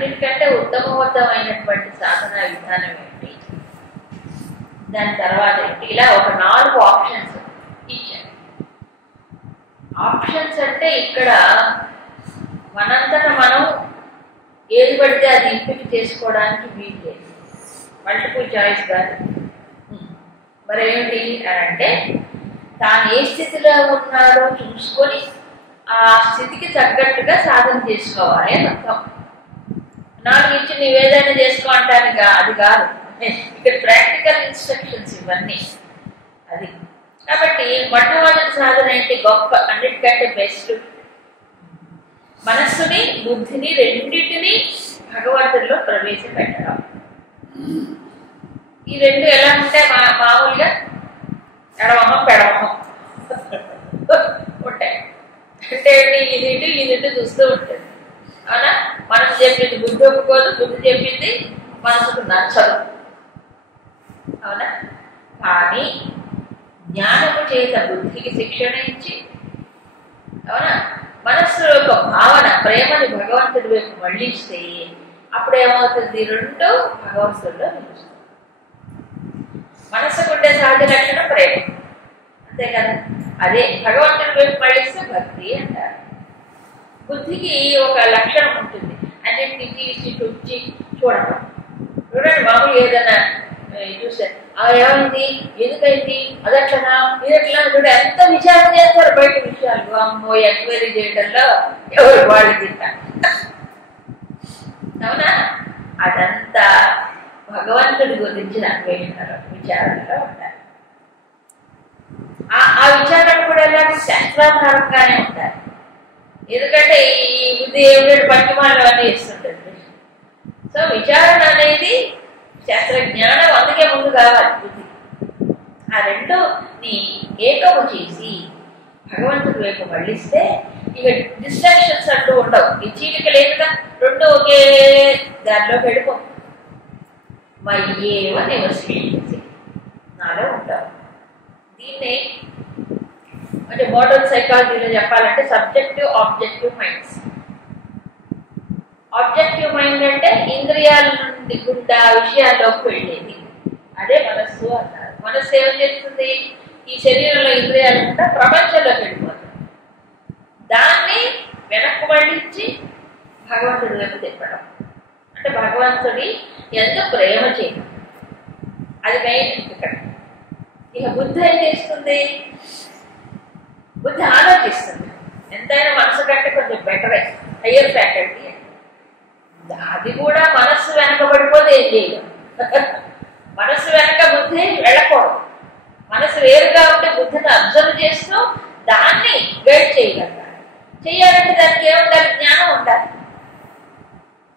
అన్నిటికంటే ఉత్తమోత్తమైనటువంటి సాధనా విధానం ఏంటి, దాని తర్వాత ఏంటి, ఇలా ఒక 4 ఆప్షన్స్ ఇచ్చారు. ఆప్షన్స్ అంటే ఇక్కడ మనంతట మనం ఏది పడితే అది ఎంపిక చేసుకోవడానికి వీలు లేదు, మల్టిపుల్ చాయిస్ కాదు. మరి ఏమిటి అని అంటే తాను ఏ స్థితిలో ఉన్నాడో చూసుకొని ఆ స్థితికి తగ్గట్టుగా సాధన చేసుకోవాలి అని అర్థం. 4 ఇచ్చి నీవేదైనా చేసుకో అంటానికి అది కాదు, ఇక్కడ ప్రాక్టికల్ ఇన్స్ట్రక్షన్స్ ఇవన్నీ. అది కాబట్టి మొట్టమొదటి సాధన ఏంటి, గొప్ప అన్నిటికంటే బెస్ట్, మనస్సుని బుద్ధిని రెండింటినీ భగవంతుడిలో ప్రవేశపెట్టడం. ఈ రెండు ఎలా ఉంటాయి, మామూలుగా ఎడమహం పెడమహం ఉంటాయి. అంటే ఇది చూస్తూ ఉంటుంది. అవునా, మనసు చెప్పింది బుద్ధి ఒప్పుకోదు, బుద్ధి చెప్పింది మనసుకు నచ్చదు. అవునా, కానీ జ్ఞానము చేత బుద్ధికి శిక్షణ ఇచ్చి, అవునా, మనస్సు యొక్క భావన ప్రేమని భగవంతుడి వైపు మళ్ళిస్తే అప్పుడు ఏమవుతుంది, రెండు భగవంతుడిలో నిలుస్తుంది. మనస్సుకుండే సహజ లక్షణం ప్రేమ, అంతే కదా. అదే భగవంతుడి వైపు మళ్ళిస్తే భక్తి అంటారు. బుద్ధికి ఒక లక్షణం ఉంటుంది, అన్నింటినీ తీసి తుచ్చి చూడటం. చూడండి, మామూలు ఏదైనా చూసారు, ఏమైంది, ఎందుకైంది, అదట్లనా ఇదట్లా చూడ ఎంత విచారణ చేస్తారు బయట విషయాలు. అమ్మో, ఎంక్వైరీ చేయడంలో ఎవరు వాళ్ళు తింటారు. అవునా, అదంతా భగవంతుడి గురించిన అన్వేషణలో విచారణలో ఉంటారు. ఆ విచారణ కూడా ఎలాంటి శాస్త్రాధారంగానే ఉంటారు. ఎందుకంటే ఈ బుద్ధి ఏమిటి పట్టిమాలు అన్నీ ఇస్తుంటుంది. సో విచారణ అనేది శాస్త్రజ్ఞానం, అందుకే ముందు కావాలి బుద్ధి. ఆ రెండు నీ ఏకము చేసి భగవంతుడి వైపు మళ్ళిస్తే ఇక డిస్ట్రాక్షన్స్ అంటూ ఉండవు. ఈ చీలిక లేదుగా, రెండు ఒకే దారిలోకి వెళ్ళిపో. మయ్యేవ నివసించి నాలో ఉంటావు. దీన్నే అంటే మోడర్న్ సైకాలజీలో చెప్పాలంటే subjective objective minds. Objective mind అంటే ఇంద్రియాల నుండి గుండా విషయాల్లోకి వెళ్ళేది, అదే మనస్సు అన్నారు. మనస్సు ఏం చేస్తుంది, ఈ శరీరంలో ఇంద్రియాలు గుండా ప్రపంచంలోకి వెళ్ళిపోతుంది. దాన్ని వెనక్కు మళ్ళించి భగవంతుడి వైపు తిప్పడం, అంటే భగవంతుడి ఎంత ప్రేమ చేయడం, అది మెయిన్ ఇక్కడ. ఇక బుద్ధి ఏం చేస్తుంది, బుద్ధి ఆలోచిస్తుంది. ఎంతైనా మనసు కంటే కొంచెం బెటరే, హయ్యర్ ఫ్యాకల్టీ. అది కూడా మనస్సు వెనకబడిపోతే ఏం చేయడం, మనస్సు వెనక బుద్ధి వెళ్ళకూడదు. మనసు వేరుగా ఉంటే బుద్ధిని అబ్జర్వ్ చేస్తూ దాన్ని గైడ్ చేయగలగాలి. చెయ్యాలంటే దానికి ఏముండాలి, జ్ఞానం ఉండాలి.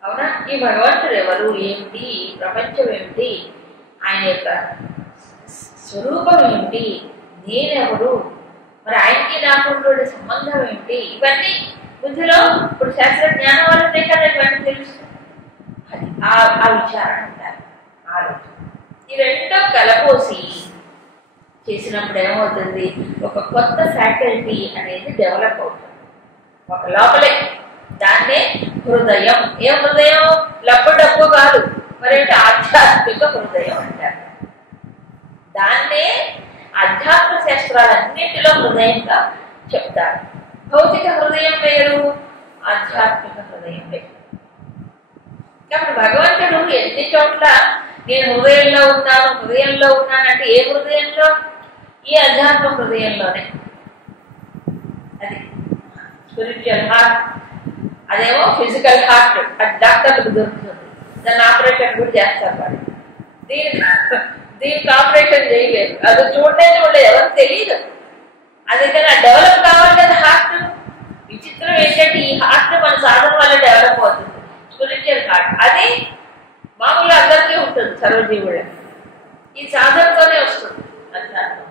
అవునా, ఈ భగవంతుడు ఎవరు, ఏమిటి, ప్రపంచం ఏమిటి, ఆయన యొక్క స్వరూపం ఏమిటి, నేనెవరు, మరి ఆయనకి నాకు ఉండే సంబంధం ఏమిటి, ఇవన్నీ బుద్ధిలో ఇప్పుడు శాస్త్ర జ్ఞానం వల్లనే కదా ఇవన్నీ తెలుస్తుంది. అది ఆ విచారణ ఉండాలి, ఆలోచన. ఈ రెండో కలపోసి చేసినప్పుడు ఏమవుతుంది, ఒక కొత్త ఫ్యాకల్టీ అనేది డెవలప్ అవుతుంది ఒక లోపలే. దాన్నే హృదయం. ఏం హృదయం, డబ్బు కాదు, మరేంటి ఆధ్యాత్మిక హృదయం అంటారు. దాన్నే ఆధ్యాత్మిక శాస్త్రాలన్నింటిలో హృదయంగా చెప్తారు. భౌతిక హృదయం వేరు, ఆధ్యాత్మిక హృదయం వేరు. కాబట్టి భగవంతుడు ఎన్ని చోట్ల నేను హృదయంలో ఉన్నానంటే ఏ హృదయంలో, ఈ అధ్యాత్మ హృదయంలోనే. అది స్పిరిచువల్ హార్ట్, అదేమో ఫిజికల్ హార్ట్. అది డాక్టర్లకు దొరుకుతుంది, దాన్ని ఆపరేషన్ కూడా చేస్తారు వాళ్ళు. దీనికి ఆపరేషన్ చేయలేదు, అది చూడలేదు, ఎవరు తెలియదు. అందుకని డెవలప్ కావాలి కదా హార్ట్. విచిత్రం ఏంటంటే ఈ హార్ట్ మన సాధన వల్ల డెవలప్ అవుతుంది, స్పిరిచువల్ హార్ట్. అది మామూలుగా అందరికీ ఉంటుంది, సర్వజీవులకి. ఈ సాధనతోనే వస్తుంది అధ్యాత్మం.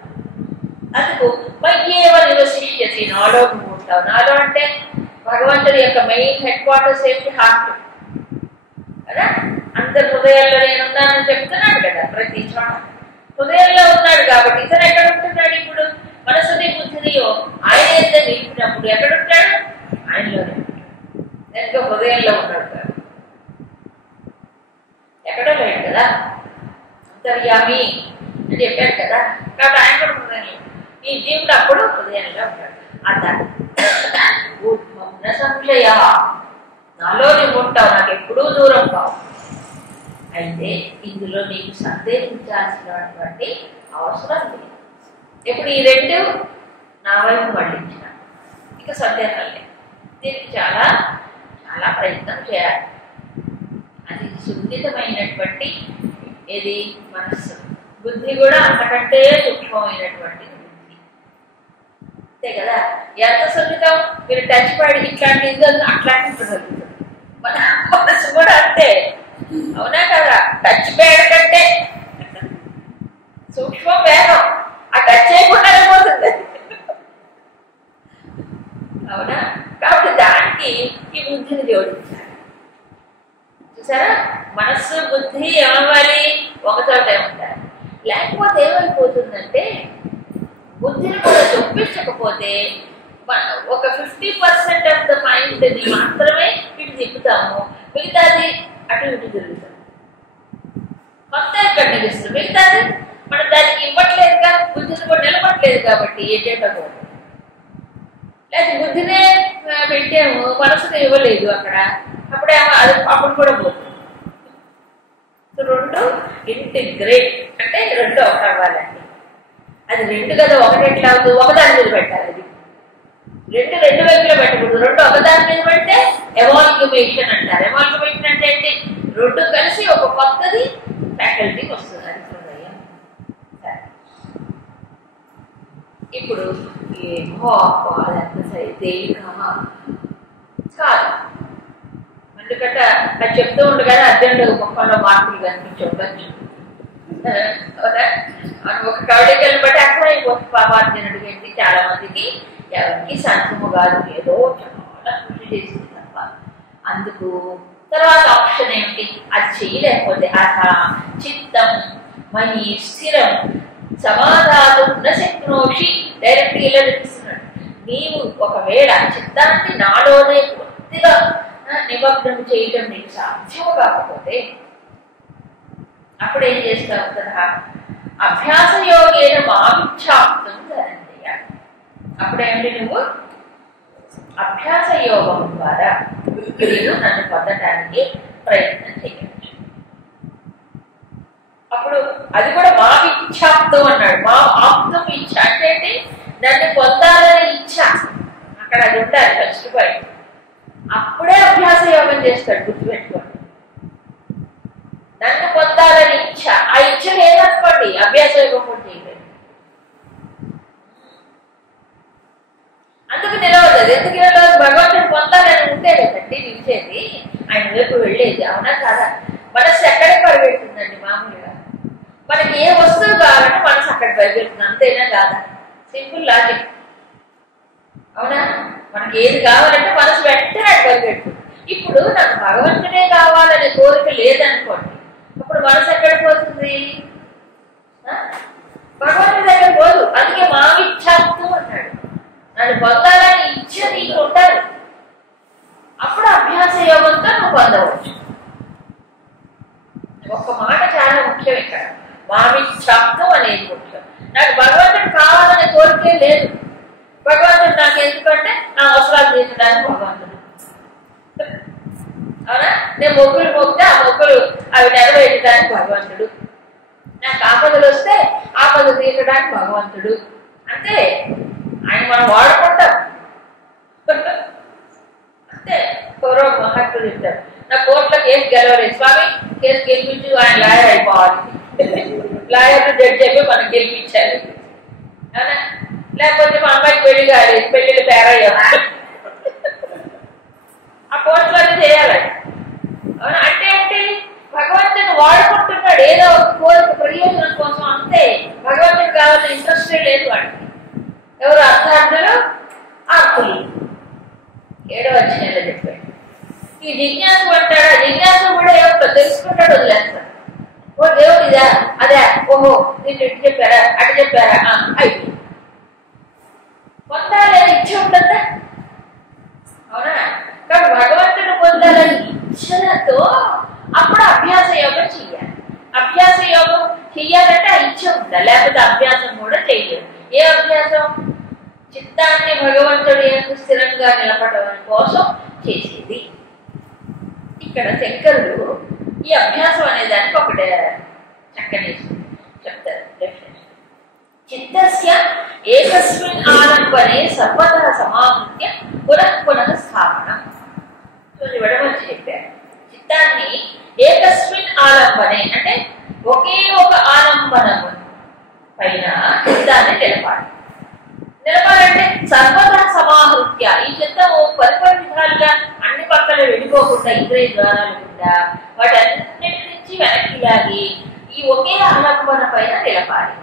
అందుకు మయ్యేవ నివసిష్యసి, నాలో నువ్వు ఉంటావు. నాలో అంటే భగవంతుడి యొక్క మెయిన్ హెడ్ క్వార్టర్స్ ఏంటి, హార్ట్ కదా. అందరి హృదయాల్లో నేనున్నానని చెప్తున్నాడు కదా, ప్రతి చోట హృదయంలో ఉన్నాడు. కాబట్టి ఇతను ఎక్కడ ఉంటున్నాడు ఇప్పుడు, మనసుని బుద్ధిని ఆయన అయితే నిలిపినప్పుడు ఎక్కడుంటాడు, ఆయనలోనే ఉంటాడు. ఎంతో హృదయంలో ఉన్నాడు. ఎక్కడో లేడు కదా, అంతర్యామి అని చెప్పారు కదా. కాబట్టి ఆయన కూడా హృదయంలో, ఈ జీవుడు అప్పుడు హృదయంలో ఉంటాడు. అతను సంశయ, నాలో నువ్వు ఉంటావు, నాకు ఎప్పుడూ దూరం కావు. అయితే ఇందులో నీకు సందేహించాల్సినటువంటి అవసరం లేదు. ఇప్పుడు ఈ రెండు నా వైపు మళ్ళించిన, ఇక సందేహం లేదు. దీనికి చాలా చాలా ప్రయత్నం చేయాలి. అది సున్నితమైనటువంటి ఏది మనస్సు, బుద్ధి కూడా అంతకంటే సూక్ష్మమైనటువంటి బుద్ధి, అంతే కదా. ఎంత సున్నితం, మీరు టచ్ పడి ఇట్లాంటి అట్లాంటి జరుగుతుంది. మన మనసు కూడా అంతే, అవునా కదా. టచ్ పేడ కంటే సూక్ష్మం వేగం, ఆ టచ్ చేయకుండానే పోతుంది, అవునా. కాబట్టి దానికి ఈ బుద్ధిని జోడించాలి. చూసారా, మనస్సు బుద్ధి ఏమవ్వాలి, ఒకచోటే ఉంటాయి. లేకపోతే ఏమైపోతుందంటే బుద్ధిని కూడా చొప్పించకపోతే ఒక 50% ఆఫ్ ద మైండ్ మాత్రమే ఇటు తిప్పుతాము, మిగతాది అటు ఇటు తిరుగుతాం. కొత్త ఇక్కడ నిలుస్తుంది, మిగతాది మనం దానికి ఇవ్వట్లేదుగా, బుద్ధిని కూడా నిలబడలేదు కాబట్టి ఏంటంటే పోతుంది. లేకపోతే బుద్ధినే పెట్టాము, మనసుని ఇవ్వలేదు అక్కడ, అప్పుడే అది అప్పుడు కూడా పోతుంది. రెండు ఇంటిగ్రేట్ అంటే రెండు ఒకటి అవ్వాలండి. అది రెండు కదా, ఒకటి ఎట్లా అవుతుంది, ఒకదాని మీద పెట్టాలి. అది రెండు వైపులో పెట్టకూడదు, రెండు ఒకదాని మీద పెడితే ఎవాల్యుమేషన్ అంటారు. ఎవాల్యుమేషన్ అంటే ఏంటి, రెండు కలిసి ఒక కొత్తది ఫ్యాకల్టీ వస్తుంది. అది హృదయం. ఇప్పుడు ఏమో అదంత తేలిక కాదు. ఎందుకంటే అది చెప్తూ ఉండు కదా, అర్జెంట్ మొక్కలో మార్పులు కనిపించి ఉండొచ్చు. ఒక కవడికలు బట్టి అర్థమైపోతుంది పాపార్జునుడు ఏంటి. చాలా మందికి ఎవరికి సాధ్యము కాదు, ఏదో చాలా కృషి చేసింది తప్ప. అందుకు తర్వాత ఆప్షన్ ఏమిటి, అది చేయలేకపోతే అథ చిత్తం మయి స్థిరం సమాధానం శక్నోషి, డైరెక్ట్ ఇలా చూపిస్తున్నాడు. నీవు ఒకవేళ చిత్తాన్ని నాలోనే పూర్తిగా నిమగ్నం చేయటం నీకు సాధ్యము కాకపోతే అప్పుడు ఏం చేస్తావు కదా, అభ్యాస యోగేన మామిచ్ఛాప్తం చేయాలి. అప్పుడేంటి, నువ్వు అభ్యాస యోగం ద్వారా నేను నన్ను పొందటానికి ప్రయత్నం చేయవచ్చు. అప్పుడు అది కూడా మా ఇచ్ఛాప్తం అన్నాడు. మా ఆప్తం ఇచ్చ అంటే నన్ను పొందాలని ఇచ్చ, అక్కడ అది ఉండాలి ఫస్ట్ పాయింట్. అప్పుడే అభ్యాస యోగం చేస్తాడు, గుర్తుపెట్టుకోండి. నన్ను పొందాలని ఇచ్చ, ఆ ఇచ్చ లేదనుకోండి అభ్యాస యోగం కూడా చేయలేదు. అందుకు నిలవదు. ఎందుకు నిలవదు, భగవంతుడు పొందాలని ఉంటే కదండి నిలిచేది, ఆయన వైపు వెళ్ళేది, అవునా కాదా. మనసు ఎక్కడికి పరిగెడుతుందండి మామూలుగా, మనకి ఏ వస్తువు కావాలంటే మనసు అక్కడ పరిగెడుతుంది, అంతేనా కాదా. సింపుల్ లాజిక్, అవునా. మనకి ఏది కావాలంటే మనసు వెంటనే అక్కడ పరిగెడుతుంది. ఇప్పుడు నాకు భగవంతుడే కావాలనే కోరిక లేదనుకోండి, అప్పుడు మనసు ఎక్కడికి పోతుంది, భగవంతుడి దగ్గర పోదు. అందుకే మామిచ్ఛాప్తు అన్నాడు, నన్ను పొందాలని ఇచ్చ నీకు ఉండాలి. అప్పుడు అభ్యాస యోగంతో నువ్వు పొందవచ్చు. ఒక్క మాట చాలా ముఖ్యం ఇక్కడ, మామిచ్ఛాప్తం అనేది ముఖ్యం. నాకు భగవంతుడు కావాలనే కోరికే లేదు. భగవంతుడు నాకు ఎందుకంటే నా అవసరాలు తీర్చడానికి భగవంతుడు, అవునా. నేను మొక్కులు మొక్కితే ఆ మొక్కులు అవి నెరవేర్చడానికి భగవంతుడు, నాకు ఆపదలు వస్తే ఆపదలు తీర్చడానికి భగవంతుడు, అంతే. ఆయన మనం వాడుకుంటాం అంతే. పూర్వ మహాత్ములు చెప్తారు, నా కోర్టులో కేసు గెలవలేదు స్వామి, కేసు గెలిపించు, ఆయన లాయర్ అయిపోవాలి. లాయర్ జడ్జి అయిపోయి మనం గెలిపించాలి, అవునా. లేకపోతే మా అమ్మాయికి పెళ్లి కాలేదు, పెళ్లిళ్ళు తయారయ్యాం, ఆ కోర్టులోనే చేయాలండి, అవునా. అంటే ఏంటి, భగవంతుని వాడుకుంటున్నాడు ఏదో ఒక కోరిక ప్రయోజనం కోసం, అంతే. భగవంతుడు కావాలని ఇంట్రెస్టే లేదు వాడికి. ఎవరు అర్థార్థులు, ఆర్తులు. 7వ అధ్యాయంలో చెప్పాడు. ఈ జిజ్ఞాసు అంటాడు, ఆ జిజ్ఞాసు కూడా ఏమిటో తెలుసుకుంటాడు, వదిలేస్తాడు. ఓ దేవుడు ఇదా అదే, ఓహో దీన్ని ఇటు చెప్పారా అటు చెప్పారా, అయిపోయింది. పొందాలని ఇచ్చ ఉంటుందా, అవునా. కాబట్టి భగవంతుడు పొందాలని ఇచ్చలతో అప్పుడు అభ్యాస యోగం చేయాలి. చెయ్యాలంటే ఆ ఇచ్చ ఉండాలి, లేకపోతే అభ్యాసం కూడా చేయలేదు. ఏ అభ్యాసం? చిత్తాన్ని భగవంతుడు ఎందుకు స్థిరంగా నిలబడడం కోసం చేసేది. ఇక్కడ శంకరుడు ఈ అభ్యాసం అనే దానికి ఒకటే చక్కని చెప్తారు డెఫినేషన్. చిత్తస్య ఏకస్మిన్ ఆలంబనే సర్వదా సమావృత్య పునః పునః స్థాపనం. విడమర్చి చెప్పారు. చిత్తాన్ని ఏకస్మిన్ ఆలంబనే అంటే ఒకే ఒక ఆలంబనము పైన చిత్తాన్ని నిలపాలంటే సర్వదా సమాహృత్య, ఈ చిత్తము పరిపరి విధాలుగా అన్ని పక్కన వెళ్ళిపోకుండా ఇంద్రియ ద్వారాలు గుండా వాటన్నిటి నుంచి వెనక్కి లాగి ఈ ఒకే ఆలంబన పైన నిలపాలి.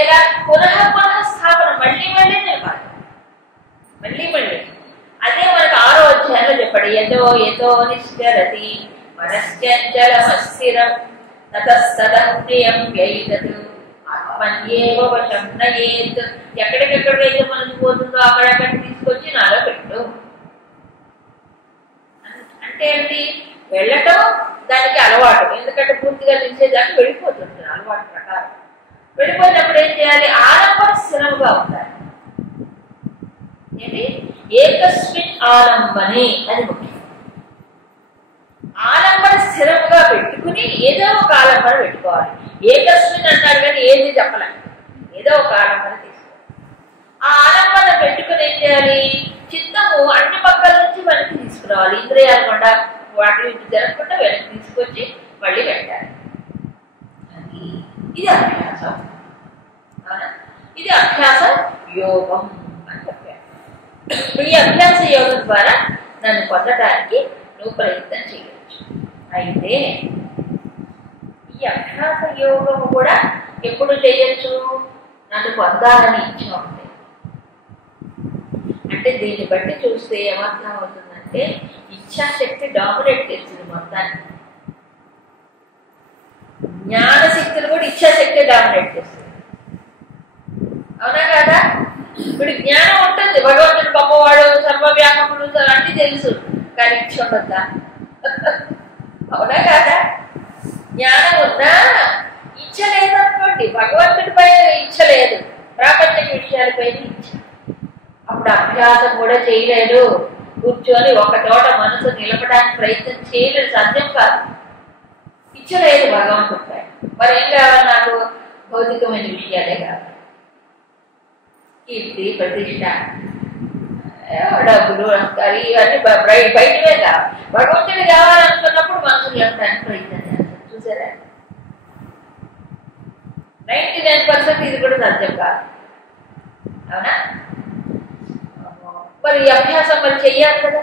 ఎలా? పునః పునః స్థాపన, మళ్ళీ మళ్ళీ నిలపాలి, మళ్ళీ మళ్ళీ. అదే మనకు 6వ అధ్యాయంలో చెప్పాడు. యతో యతో నిశ్చరతి మనశ్చంచలమస్థిరం తతస్తతః ప్రియం వ్యయితత్ ఆత్మన్యేవ వశం నయేత్. ఎక్కడికెక్కడికైతే మనసు పోతుందో అక్కడక్కడికి తీసుకొచ్చి నాలో పెట్టు. అంటే ఏంటి? వెళ్ళటం దానికి అలవాటు. ఎందుకంటే పూర్తిగా నిలిచేదాకా వెళ్ళిపోతుంది అలవాటు ప్రకారం. వెళ్ళిపోయినప్పుడు ఏం చేయాలి? ఆలంబన స్థిరముగా ఉండాలి. ఏంటి? ఏకస్మిన్ ఆలంబనే, అది ముఖ్యం. ఆలంబన స్థిరముగా పెట్టుకుని ఏదో ఒక ఆలంబన పెట్టుకోవాలి. ఏకస్మిన్ అన్నాడు కానీ ఏది చెప్పలే, ఏదో ఒక ఆలంబన తీసుకోవాలి. ఆ ఆలంబన పెట్టుకుని ఏం చేయాలి? చిత్తము అన్ని పక్కల నుంచి వెనక్కి తీసుకురావాలి. ఇంద్రియాలు కూడా వాటి నుంచి జరగకుండా వెనక్కి తీసుకొచ్చి మళ్ళీ పెట్టాలి. ఇది అభ్యాసం. ఇది అభ్యాస యోగం అని చెప్పారు. ఈ అభ్యాస యోగం ద్వారా నన్ను పొందడానికి నువ్వు ప్రయత్నం చేయవచ్చు. అయితే ఈ అభ్యాస యోగము కూడా ఎప్పుడు చేయొచ్చు? నన్ను పొందాలని ఇచ్చ ఉంది. అంటే దీన్ని బట్టి చూస్తే ఏమర్థం అవుతుందంటే ఇచ్ఛాశక్తి డామినేట్ చేస్తుంది మొత్తాన్ని. జ్ఞానశక్తులు కూడా ఇచ్ఛాశక్తి డామినేట్ చేస్తుంది. అవునా కదా? ఇప్పుడు జ్ఞానం ఉంటుంది, భగవంతుడు గొప్పవాడు, సర్వవ్యాపకుడు అన్నీ తెలుసు, కానీ ఇచ్చ ఉండద్దా? అవునా కాదా? జ్ఞానం ఉన్నా ఇచ్చ లేదనుకోండి, భగవంతుడిపై ఇచ్చ లేదు, ప్రాపంచిక విషయాలపై ఇచ్చ. అప్పుడు అభ్యాసం కూడా చేయలేదు. కూర్చొని ఒక చోట మనసు నిలపడానికి ప్రయత్నం చేయలేదు, సాధ్యం కాదు. ఇచ్చ లేదు భగవంతుడిపై. మరి ఏం కావాలి? నాకు భౌతికమైన విషయాలే కావాలి. కీర్తి, ప్రతిష్ట, డబ్బులు, ఇవన్నీ బయటవే కావాలి. భగవంతుడు కావాలనుకున్నప్పుడు మనసులు లేపడానికి ప్రయత్నం చేస్తారు. చూసారా? 99% ఇది కూడా సాధ్యం కాదు. అవునా? మరి అభ్యాసం మరి చెయ్యాలి కదా.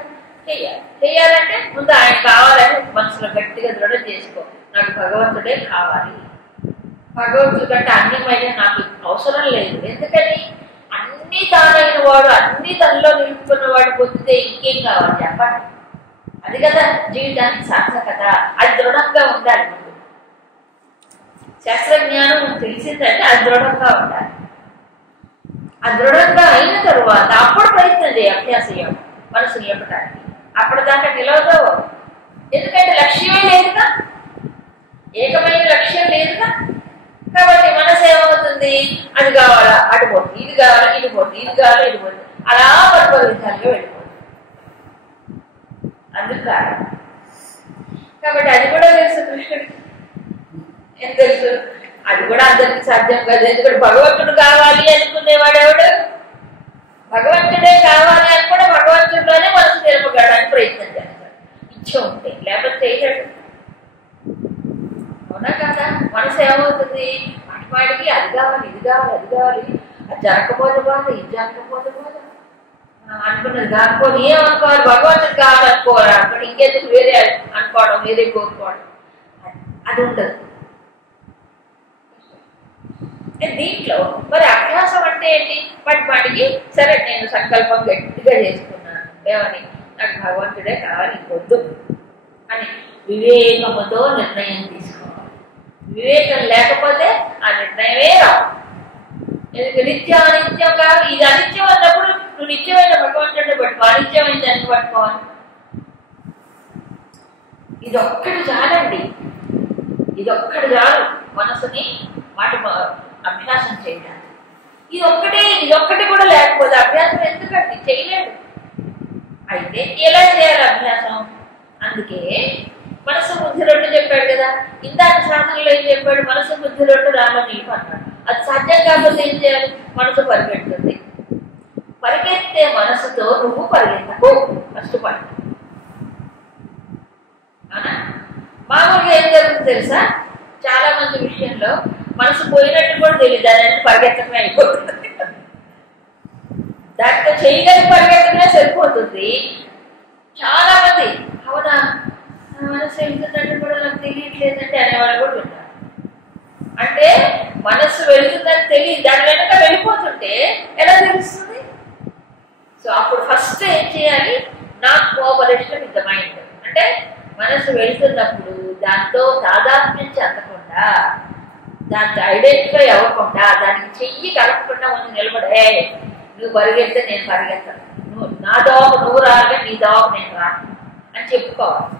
చెయ్యాలంటే ముందు ఆయన కావాలని మనసులో గట్టిగా దృఢం చేసుకో. నాకు భగవంతుడే కావాలి, భగవంతుడి కంటే అన్యమైన నాకు అవసరం లేదు. ఎందుకని? అన్ని తానైన వాడు, అన్ని తనలో నిలుపుకున్నవాడు పొందితే ఇంకేం కావాలి చెప్పండి? అది కదా జీవితానికి సార్థకత. అది దృఢంగా ఉండాలి. ముందు శాస్త్రజ్ఞానం తెలిసిందంటే అది దృఢంగా ఉండాలి. ఆ దృఢంగా అయిన తరువాత అప్పుడు ప్రయత్నం చేయ అభ్యాస యోగం మనసు నిలపడానికి. అప్పటిదాకా నిలవదు. ఎందుకంటే లక్ష్యమే లేదుగా, ఏకమైన లక్ష్యం లేదుగా. కాబట్టి మనసు ఏమవుతుంది? అది కావాలా అటు పోతుంది, ఇది కావాలా ఇటు పోతుంది, ఇది కావాలా ఇటు పోతుంది, అలా పరిపరి విధాలుగా వెళ్ళిపోతుంది. అందుకు కారణం. కాబట్టి అది కూడా తెలుసు కృష్ణుడికి. ఏం తెలుసు? అది కూడా అందరికి సాధ్యం కాదు. ఎందుకంటే భగవంతుడు కావాలి అనుకునేవాడు ఎవడు? భగవంతుడే కావాలి అని కూడా భగవంతుడిలోనే మనసు నిలపగడానికి ప్రయత్నం చేస్తాడు, ఇచ్చ ఉంటే. లేకపోతే చేయలేడు. అవునా కదా? మనసు ఏమవుతుంది? వాటికి అది కావాలి, ఇది కావాలి, అది కావాలి, అది జరగకపోతే బాధ, ఇది జరగకపోతే బాధ, అనుకున్నది కాకపోతే ఏమనుకోవాలి? భగవంతుడు కావాలనుకోవాలి. అక్కడ ఇంకెందుకు వేరే అనుకోవడం, వేరే కోరుకోవడం, అది ఉండదు. దీంట్లో మరి అభ్యాసం అంటే ఏంటి? వాటికి సరే నేను సంకల్పం గట్టిగా చేసుకున్నాను, ఏమని? నాకు భగవంతుడే కావాలి, ఇంకొద్దు అని వివేకముతో నిర్ణయం తీసుకోవాలి. వివేకం లేకపోతే ఆ నిర్ణయమే రావు. ఎందుకు? నిత్యం అనిత్యం కాదు. ఇది అనిత్యం అన్నప్పుడు నువ్వు నిత్యమైన భగవంతుడిని పట్టుకో, అనిత్యమైన దాన్ని పట్టుకోవాలి. ఇదొక్కటి చాలండి, ఇదొక్కటి చాలు మనసుని వాటి అభ్యాసం చేయడానికి. ఇదొక్కటి కూడా లేకపోతే అభ్యాసం ఎందుకంటే చేయలేడు. అయితే ఎలా చేయాలి అభ్యాసం? అందుకే మనసు బుద్ధి రెండు చెప్పాడు కదా. ఇందాక సాధనలో ఏం చెప్పాడు? మనసు బుద్ధి రెండు రాలో నీకు అన్నాడు. అది సాధ్యం కాకపోతే ఏం చేయాలి? మనసు పరిగెడుతుంది. పరిగెత్తే మనసుతో నువ్వు పరిగెత్తకు. First point. అవునా? మామూలుగా ఏం జరుగుతుంది తెలుసా? చాలా మంది విషయంలో మనసు పోయినట్టు కూడా తెలియదు, దాని పరిగెత్తమే అయిపోతుంది. దాంట్లో చేయగలిగి పరిగెత్తమే సరిపోతుంది. చాలా మంది అవునా మనసు వెళ్తున్నట్టు కూడా నాకు తెలియట్లేదంటే అనేవాళ్ళు కూడా ఉంటారు. అంటే మనస్సు వెళ్తుందని తెలియదు, దాని వెనక వెళ్ళిపోతుంటే ఎలా తెలుస్తుంది? సో అప్పుడు ఫస్ట్ ఏం చేయాలి? Not cooperation with the mind. అంటే మనసు వెళ్తున్నప్పుడు దాంతో తాదాత్మ్యం చెందకుండా, దాంతో ఐడెంటిఫై అవ్వకుండా, దానికి చెయ్యి కలపకుండా ముందు నిలబడే నువ్వు పరిగెడితే నేను పరిగెత్తాను, నువ్వు నా దోవ నువ్వు రాగా నీ దోవ నేను రాను అని చెప్పుకోవాలి.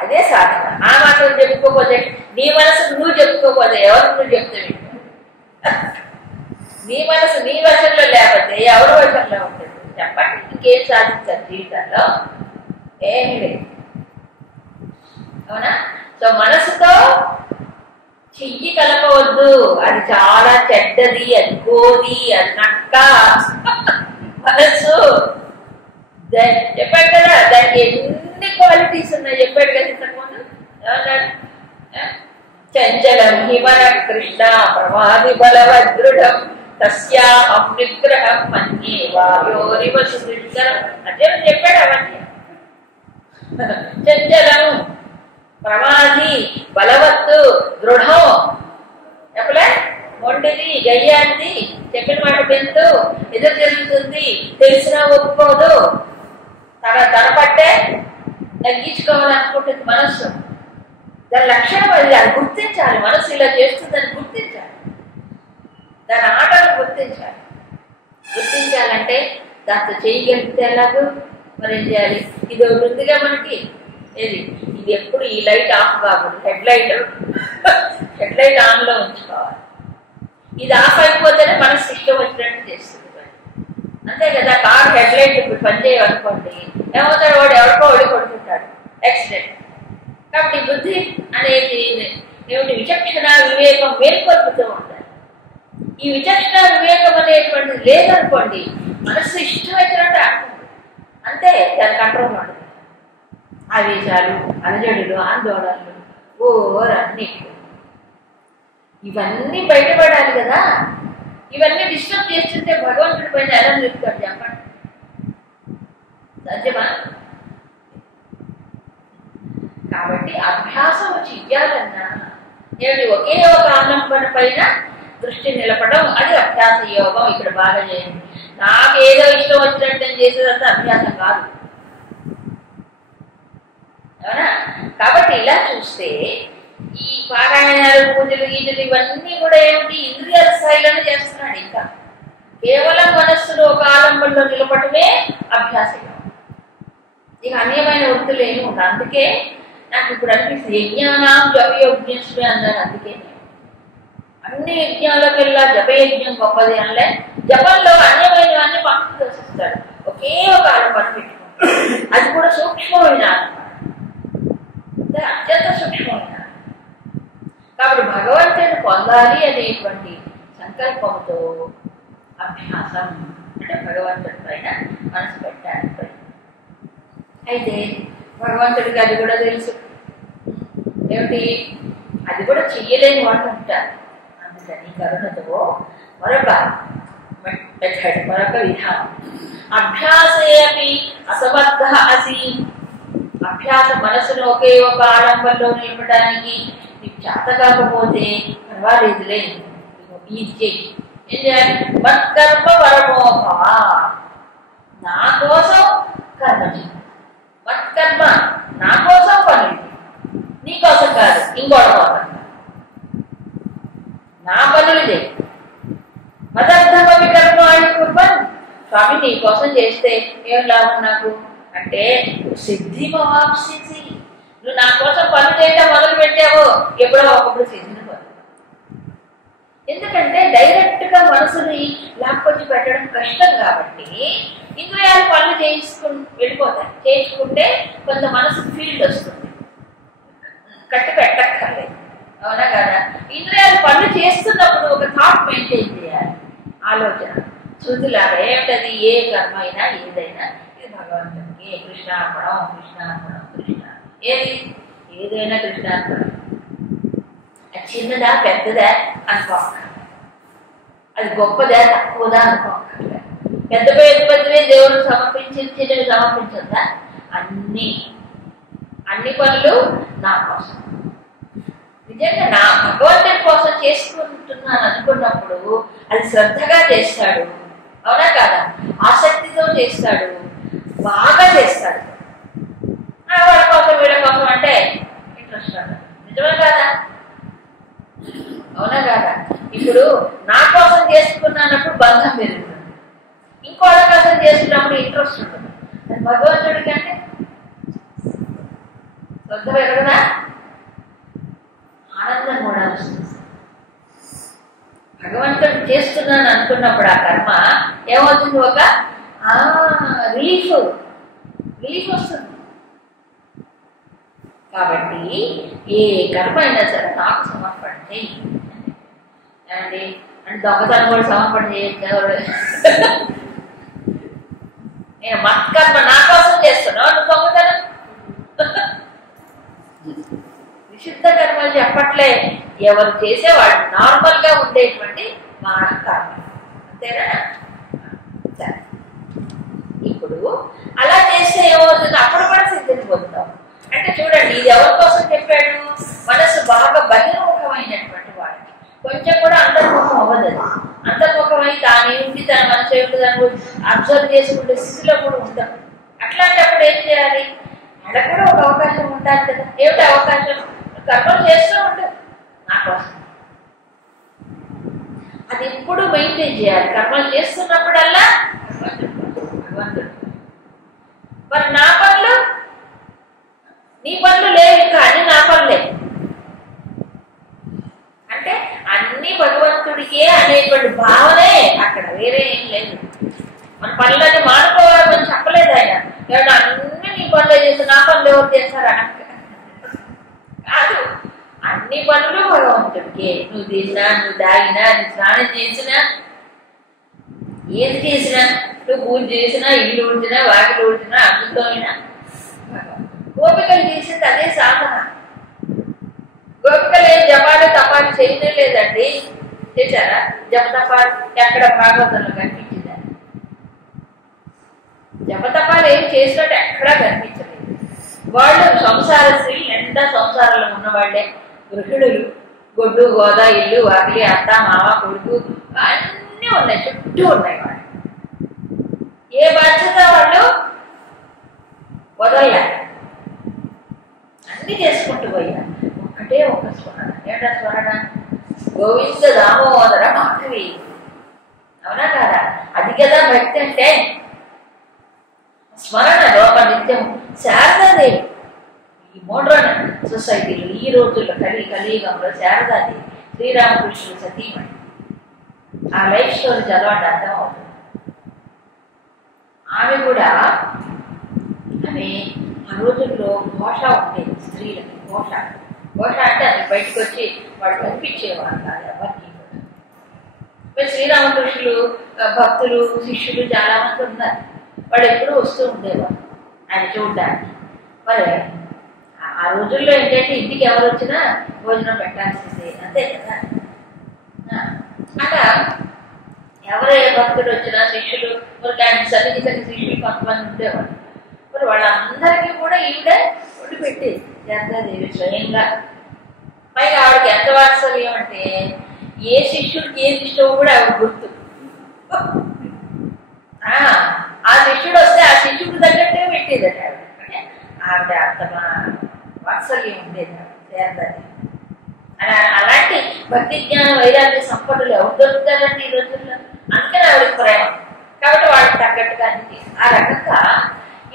అదే సాధన. ఆ మాటలు చెప్పుకోకపోతే నీ మనసు నువ్వు చెప్పుకోకపోతే ఎవరు నువ్వు చెప్తే నీ మనసు నీ వశంలో లేకపోతే ఎవరి వశంలో ఉంటుంది చెప్పండి? ఇంకేం సాధించారు జీవితంలో? ఏమీ లేదు. అవునా? సో మనసుతో చెయ్యి కలపవద్దు, అది చాలా చెడ్డది, అది గోది, అది నక్క. మనసు చెప్పాడు కదా, దానికి ఎన్ని క్వాలిటీస్ ఉన్నాయి చెప్పాడు కదా ఇంతకుముందు. ఏమన్నాడు? చంచలం హిమన కృష్ణ ప్రమాది బలవదృఢం తస్యాహం నిగ్రహం మన్యే వాయోరివ సుదృఢం అంటే చెప్పాడు. అవన్నీ చంచలం ప్రమాది బలవత్తు దృఢం చెప్పలే. మొండిది గయ్యాడిది, చెప్పిన మాట పెంతు, ఎదురు జరుగుతుంది, తెలిసినా ఒప్పుకోదు, తన పట్టే తగ్గించుకోవాలనుకుంటుంది మనస్సు. దాని లక్షణం అది. అది గుర్తించాలి. మనసు ఇలా చేస్తుందని గుర్తించాలి. దాని ఆటను గుర్తించాలి. గుర్తించాలంటే దాంతో చేయగలిగితే ఎలాగో మరి ఏం చేయాలి? ఇది ఒకటి ఉందిగా మనకి. ఏది? ఇది ఎప్పుడు ఈ లైట్ ఆఫ్ కాకూడదు. హెడ్ లైట్ ఆన్లో ఉంచుకోవాలి. ఇది ఆఫ్ అయిపోతేనే మనసు ఇష్టం వచ్చినట్టు చేస్తుంది. అంతే కదా. కార్ హెడ్ లైట్ ఇప్పుడు పనిచేయనుకోండి, ఏమవుతాడు? వాడు ఎవరికో వాడు కొడుకుంటాడు, యాక్సిడెంట్. కాబట్టి బుద్ధి అనేది ఏమిటి? విచక్షణ వివేకం మేల్కొల్పుతూ ఉంటాయి. ఈ విచక్షణ వివేకం అనేటువంటిది లేదనుకోండి, మనసు ఇష్టం వచ్చినట్టు ఆడుతుంది. అంతే, దాని కంట్రోల్ ఉంటుంది. ఆవేశాలు, అలజడులు, ఆందోళనలు, అన్నీ ఇవన్నీ బయటపడాలి కదా. ఇవన్నీ డిస్టర్బ్ చేస్తుంటే భగవంతుడి పైన ఎలా నిలుపుతాడు చెప్పండి? సాధ్యమా? కాబట్టి అభ్యాసం చెయ్యాలన్నా ఏమిటి? ఒకే ఒక ఆలంబన పైన దృష్టి నిలపడం, అది అభ్యాస యోగం. ఇక్కడ బాగా చేయండి. నాకు ఏదో ఇష్టం వచ్చినట్టు నేను చేసేదంతా అభ్యాసం కాదు. అవునా? కాబట్టి ఇలా చూస్తే ఈ పారాయణాలు, పూజలు, గీజలు ఇవన్నీ కూడా ఏమిటి? ఇంద్రియాల స్థాయిలోనే చేస్తున్నాడు. ఇంకా కేవలం మనస్సులో ఒక ఆలంబనలో నిలబడమే అభ్యాసం. ఇక అన్యమైన వృత్తులు ఏమి ఉండవు. అందుకే నాకు ఇప్పుడు అనిపిస్తుంది, యజ్ఞానం జపయజ్ఞస్మి అన్నారు. అందుకే అన్ని యజ్ఞాలకెల్లా జపయజ్ఞం గొప్పది అనలే. జపంలో అన్యమైనవన్నీ పక్కకు దోషిస్తాడు. ఒకే ఒక ఆలంబన పెట్టుకుంటాడు. అది కూడా సూక్ష్మమైన ఆలంబన, అత్యంత సూక్ష్మమైన. కాబట్టి భగవంతుని పొందాలి అనేటువంటి సంకల్పంతో అభ్యాసం అంటే భగవంతుడి పైన మనసు పెట్టాలి. అయితే భగవంతుడికి అది కూడా తెలుసు. ఏమిటి? అది కూడా చెయ్యలేని వాళ్ళు ఉంటారు. అందుకని కరుణతో మరొక మెథడ్, మరొక విధానం. అభ్యాసే అపి అసమర్థ అసి. అభ్యాస మనసును ఒకే ఒక ఆడంబరంలో నిలపడానికి నీకు చేత కాకపోతే పర్వాలేదులే, ఇది చెయ్యి. ఏం చేయాలి? మత్కర్మ పరమోభవ. నా కోసం కర్మ చెయ్యి. మత్కర్మ, నా కోసం పని, నీ కోసం కాదు, ఇంకోటి కోసం. నా పనులు చేయి. మదర్థమవి కర్మ ఆడుకుర్బన్. స్వామి నీ కోసం చేస్తే ఏం లాభం నాకు అంటే సిద్ధిమవాప్సి. నువ్వు నా కోసం పనులు చేయడం మొదలు పెట్టావో ఎప్పుడో ఒకప్పుడు చేసిన పనులు. ఎందుకంటే డైరెక్ట్ గా మనసుని లాక్కొచ్చి పెట్టడం కష్టం కాబట్టి ఇంద్రియాలు పనులు వెళ్ళిపోతాయి. చేయించుకుంటే కొంత మనసు ఫీల్డ్ వస్తుంది, కట్టు పెట్టక్కర్లేదు. అవునా కదా? ఇంద్రియాలు పనులు చేస్తున్నప్పుడు ఒక థాట్ మెయింటైన్ చేయాలి, ఆలోచన శృతిలాగా. ఏమిటది? ఏ కర్మ అయినా ఏదైనా ఇది భగవంతునికి కృష్ణార్పణం, కృష్ణార్పణం, కృష్ణ. ఏదైనా కృష్ణార్పణం. అది చిన్నదా పెద్దదా అనుకోక, అది గొప్పదా తక్కువదా అనుకోక, పెద్ద పెద్దవే దేవుడికి సమర్పించి చిన్నవి సమర్పించద్దా? అన్ని పనులు నా కోసం, నిజంగా నా భగవంతుడి కోసం చేసుకుంటున్నాను అనుకున్నప్పుడు అది శ్రద్ధగా చేస్తాడు. అవునా కాదా? ఆసక్తితో చేస్తాడు, బాగా చేస్తాడు. వాళ్ళ కోసం వీళ్ళ కోసం అంటే ఇంట్రెస్ట్ ఉండదు. నిజమే కాదా? అవునా కాదా? ఇప్పుడు నా కోసం చేసుకున్నప్పుడు బంధం పెరుగుతుంది, ఇంకోళ్ళ కోసం చేసుకున్నప్పుడు ఇంట్రెస్ట్ ఉంటుంది. అది భగవంతుడికి అంటే శ్రద్ధ పెరగదా? ఆనందం కూడా వస్తుంది. భగవంతుడు చేస్తున్నాను అనుకున్నప్పుడు ఆ కర్మ ఏమవుతుంది? ఒక రిలీఫ్ వస్తుంది. కాబట్టి ఏ కర్మ అయినా సరే నాకు సమర్పణ చేయి. ఏమండి అంటే దొంగతనం కూడా సమర్పణ చేయొచ్చు. నేను మత్కర్మ నా కోసం చేస్తున్నావు, నువ్వు దొంగతనం. విశుద్ధ కర్మలు చెప్పట్లే, ఎవరు చేసేవాడు నార్మల్ గా ఉండేటువంటి మాన కర్మ. అంతేనా? సరే, ఇప్పుడు అలా చేస్తే ఏమవుతుంది? అప్పుడు కూడా సిద్ధిని పొందుతాం. అంటే చూడండి, ఇది ఎవరి కోసం చెప్పాడు? మనసు బాగా బహిర్ముఖమైనటువంటి వాడు, కొంచెం కూడా అంతర్ముఖం అవ్వదు. అంతర్ముఖమై తానేమిటి, తన మనసు ఏమిటి దాన్ని అబ్జర్వ్ చేసుకుంటే స్థితిలో కూడా ఉంటాం. అట్లాంటప్పుడు ఏం చేయాలి? అక్కడ కూడా ఒక అవకాశం ఉండాలి కదా. ఏమిటి అవకాశం? కర్మలు చేస్తూ ఉంటారు నా కోసం. అది ఎప్పుడు మెయింటైన్ చేయాలి. కర్మలు చేస్తున్నప్పుడల్లా భగవంతుడు. మరి నా పనులు, నీ పనులు లేవు, ఇంకా అన్ని నా పనులే అంటే అన్ని భగవంతుడికే అనేటువంటి భావనే అక్కడ, వేరే ఏం లేదు. మన పనులన్నీ మానుకోవాలని చెప్పలేదు ఆయన. ఎవరు అన్ని నీ పనులే చేస్తే నా పనులు ఎవరు చేస్తారా? కాదు, అన్ని పనులు భగవంతుడికే. నువ్వు తిన్నా, నువ్వు తాగినా, నువ్వు స్నానం చేసినా, ఏది చేసినా, నువ్వు పూజ చేసినా, ఇల్లు ఊడ్చినా, వాకిలు ఊడ్చినా, అందుతోనా గోపికలు చేసింది అదే సాధన. గోపికలు ఏం జపాలు తపాలు చేయడం లేదండి. చేశారా? జపతపాలు ఎక్కడ భాగవతంలో కనిపించిందా? జపతపాలు ఏం చేసినట్టు ఎక్కడా కనిపించలేదు. వాళ్ళు సంసార స్త్రీలు, నిండా సంసారంలో ఉన్నవాళ్లే. గృహిణులు, గొడ్డు గోదా, ఇల్లు వాకిలి, అత్త మామ కొడుకు అన్నీ ఉన్నాయి, చుట్టూ ఉన్నాయి. వాళ్ళు ఏ బాధ్యత వాళ్ళు వదలలే, అన్ని చేసుకుంటూ పోయా. ఒకటే ఒక స్మరణ. ఏమిటా స్మరణ? గోవింద దామోదర మాధవి. అవునా కాదా? అది కదా భక్తి అంటే. స్మరణ లోప నిత్యం. శారదాదేవి ఈ మోడ్రన్ సొసైటీలో ఈ రోజుల్లో కలియుగంలో శారదాదేవి శ్రీరామకృష్ణుడు సతీమణి. ఆ లైఫ్ స్టోరీ చదవండి, అర్థం అవుతుంది. ఆమె కూడా ఆమె ఆ రోజుల్లో ఘోష ఉండేది స్త్రీలకి. ఘోష అంటే అది బయటకు వచ్చి వాడు కనిపించేవారు కాదు ఎవరికి. మరి శ్రీరామకృష్ణులు భక్తులు శిష్యులు చాలా మంది ఉన్నారు. వాడు ఎప్పుడూ వస్తూ ఉండేవాడు ఆయన చూడడానికి. మరి ఆ రోజుల్లో ఏంటంటే ఇంటికి ఎవరు వచ్చినా భోజనం పెట్టాల్సిందే, అంతే కదా. అలా ఎవరే భక్తులు వచ్చినా శిష్యులు, మరి ఆయన సన్నిహిత శిష్యులు కొంతమంది ఉండేవాడు. మరి వాళ్ళందరికీ కూడా ఈవిడ వండి పెట్టేది శారదాదేవి స్వయంగా. పైగా ఆవిడకి ఎంత వాత్సల్యం అంటే ఏ శిష్యుడికి ఏది ఇష్టమో కూడా ఆవిడ గుర్తు. ఆ శిష్యుడు వస్తే ఆ శిష్యుడు తగ్గట్టే పెట్టేదట ఆవిడ. అంటే ఆవిడ అంత వాత్సల్యం ఉండేది శారదాదేవి. అలాంటి భక్తి జ్ఞాన వైరాగ్య సంపదలు ఎవరు దొరుకుతారండి ఈ రోజుల్లో? అందుకని ఆవిడకి ప్రేమ. కాబట్టి వాళ్ళకి తగ్గట్టుగా అన్ని. ఆ రకంగా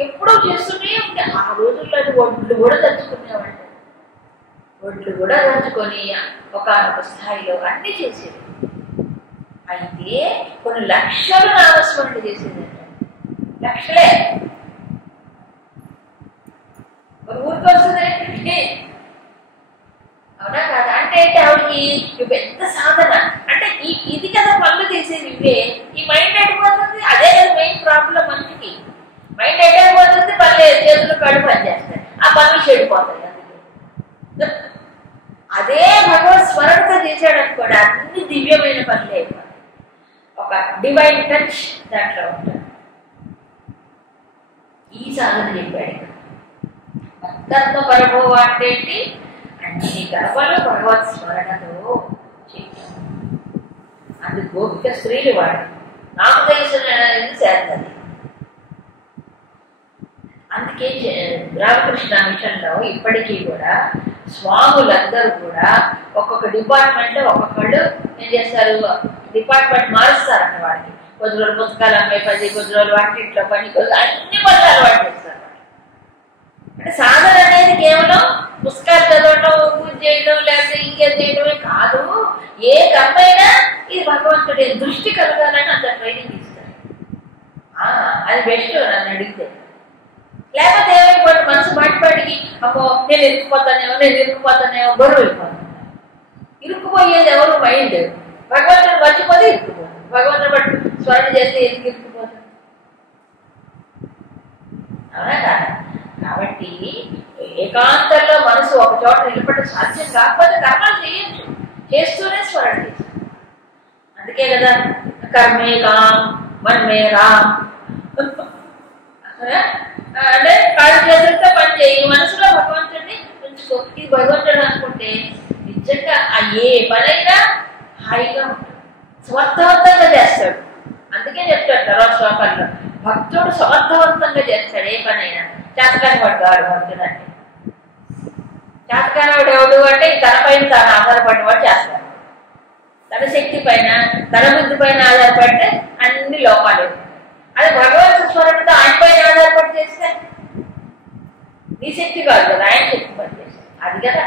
ఎప్పుడూ చేస్తూనే ఉంటే ఆ రోజుల్లో ఒడ్లు కూడా దంచుకునేవాళ్ళు. ఒడ్లు కూడా దంచుకొని ఒక స్థాయిలో అన్ని చేసేది. అయితే కొన్ని లక్షలు నామస్మరణ చేసేదంట. లక్షలే ఊరికి వస్తుంది. అవునా కాదా? అంటే ఆవిడకి పెద్ద సాధన. అంటే ఇది కదా పనులు చేసేది ఇవే. ఈ మైండ్ ఎడిపోతుంది. అదే కదా మెయిన్ ప్రాబ్లం మనిషికి. మైండ్ ఎడిపోతుంది, పనులు చేతులు కళ్ళు పనిచేస్తాయి, ఆ పనులు చెడిపోతాయి. అందుకే అదే భగవత్ స్మరణతో చేశాడనుకోండి, అన్ని దివ్యమైన పనులు అయిపోతాయి. ఒక డివైన్ టచ్ దాంట్లో ఉంటుంది. ఈ సాధన చెప్పాడు. భక్తత్వ పరభవ అంటే ఏంటి? అన్ని గర్భంలో భగవత్ స్మరణతో చేశాడు. అది గోపిక స్త్రీలు వాడు నాకు తెలిసిన చేస్తుంది. అందుకే రామకృష్ణ మిషన్లో ఇప్పటికీ కూడా స్వాములందరూ కూడా ఒక్కొక్క డిపార్ట్మెంట్లో ఒక్కొక్కళ్ళు ఏం చేస్తారు, డిపార్ట్మెంట్ మారుస్తారంట. వాడికి కొద్ది రోజులు పుస్తకాలు అమ్మే పని, కొద్ది రోజులు వాటింట్లో పని, కొద్ది అన్ని పనులు అలవాటు చేస్తారు. అంటే సాధన అనేది కేవలం పుస్తకాలు చదవడం, పూజ చేయడం, లేకపోతే ఇంకేం చేయడమే కాదు. ఏ కర్మైనా ఇది భగవంతుడి దృష్టి కలగాలని అంత ట్రైనింగ్ ఇస్తారు. అది బెస్ట్ నన్ను అడిగితే. లేకపోతే ఏమైపోయి మనసు మాటిపాటికి అమ్మో నేను ఇరుక్కుపోతానేమో బరువు అయిపోతాను. ఇరుక్కుపోయేది ఎవరు? మైండ్. భగవంతుడు మర్చిపోతే ఇరుక్కుపోతాను. భగవంతుడు బట్టి స్మరణ చేస్తే ఎందుకు ఇరుక్కుపోతాను? అవునా కాదా? కాబట్టి ఏకాంతంలో మనసు ఒక చోట నిలబడడం సాధ్యం కాకపోతే కర్మలు చేయొచ్చు, చేస్తూనే స్మరణ చేస్తాం. అందుకే కదా కర్మే కామ్ మన్మే రామ్ అంటే కాళ్ళు చేతులతో పని చేయి, మనసులో భగవంతుడిని ఉంచుకో. ఇది భగవంతుడు అనుకుంటే నిజంగా ఏ పనైనా హాయిగా ఉంటుంది, సమర్థవంతంగా చేస్తాడు. అందుకే చెప్తాడు తర్వాత శ్లోకాల్లో, భక్తుడు సమర్థవంతంగా చేస్తాడు ఏ పనైనా. చేతకాని వాడు కాడు భక్తుడు అంటే. చేతకాని వాడు ఎవడు అంటే తన పైన తాను ఆధారపడిన వాడు చేస్తాడు. తన శక్తి పైన, తన బుద్ధి పైన ఆధారపడితే అన్ని లోపాలు. అది భగవంతు స్వరంతో ఆయన పైన ఆధారపడి చేస్తే నీ శక్తి కాదు కదా, ఆయన శక్తి పని చేస్తే అది కదా.